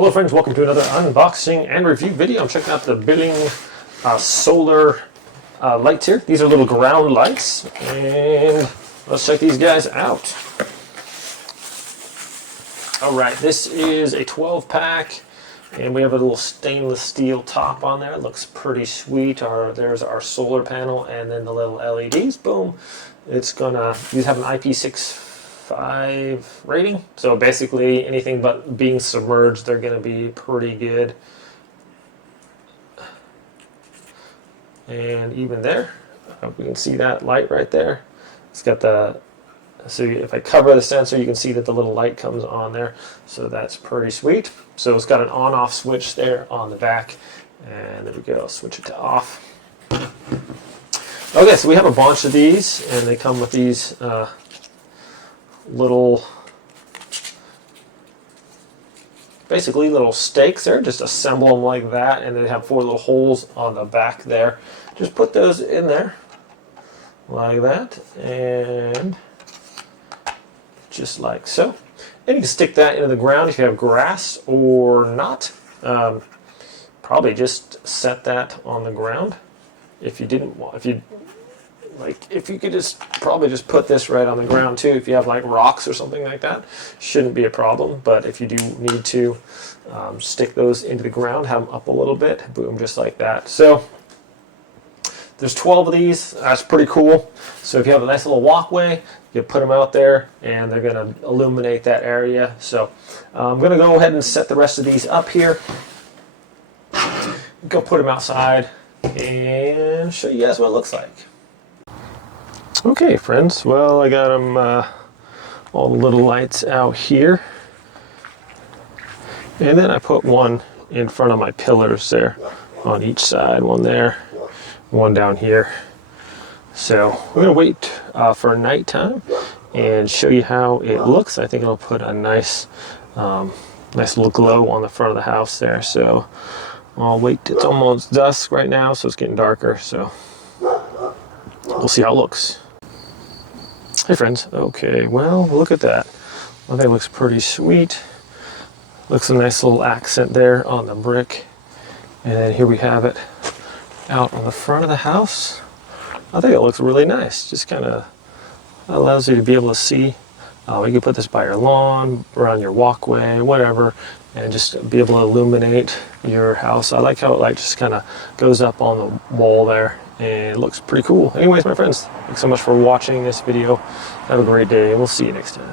Hello friends, welcome to another unboxing and review video. I'm checking out the Biling solar lights here. These are little ground lights, and let's check these guys out. Alright, this is a 12 pack, and we have a little stainless steel top on there. It looks pretty sweet. There's our solar panel and then the little LEDs. Boom. These have an IP65 rating, so basically anything but being submerged, they're going to be pretty good. And even there, we can see that light right there. It's got so if I cover the sensor, you can see that the little light comes on there, so that's pretty sweet. So it's got an on-off switch there on the back, and there we go, switch it to off. Okay, so we have a bunch of these, and they come with these basically little stakes there. Just assemble them like that, and they have 4 little holes on the back there. Just put those in there like that, and just like so. And you can stick that into the ground if you have grass or not. Probably just set that on the ground. If you could probably just put this right on the ground too. If you have like rocks or something like that, shouldn't be a problem. But if you do need to stick those into the ground, have them up a little bit, boom, just like that. So there's 12 of these. That's pretty cool. So if you have a nice little walkway, you put them out there, and they're going to illuminate that area. So I'm going to go ahead and set the rest of these up here. Go put them outside and show you guys what it looks like. Okay, friends. Well, I got them all the little lights out here, and then I put one in front of my pillars there on each side. One there, one down here. So we're gonna wait for nighttime and show you how it looks. I think it'll put a nice little glow on the front of the house there. So I'll wait. It's almost dusk right now, so it's getting darker. So we'll see how it looks. Hey friends. Okay, well, look at that. I think it looks pretty sweet. Looks a nice little accent there on the brick. And then here we have it out on the front of the house. I think it looks really nice. Just kind of allows you to be able to see. You can put this by your lawn, around your walkway, whatever, and just be able to illuminate your house. I like how it just kind of goes up on the wall there, and it looks pretty cool. Anyways, my friends, thanks so much for watching this video. Have a great day, and we'll see you next time.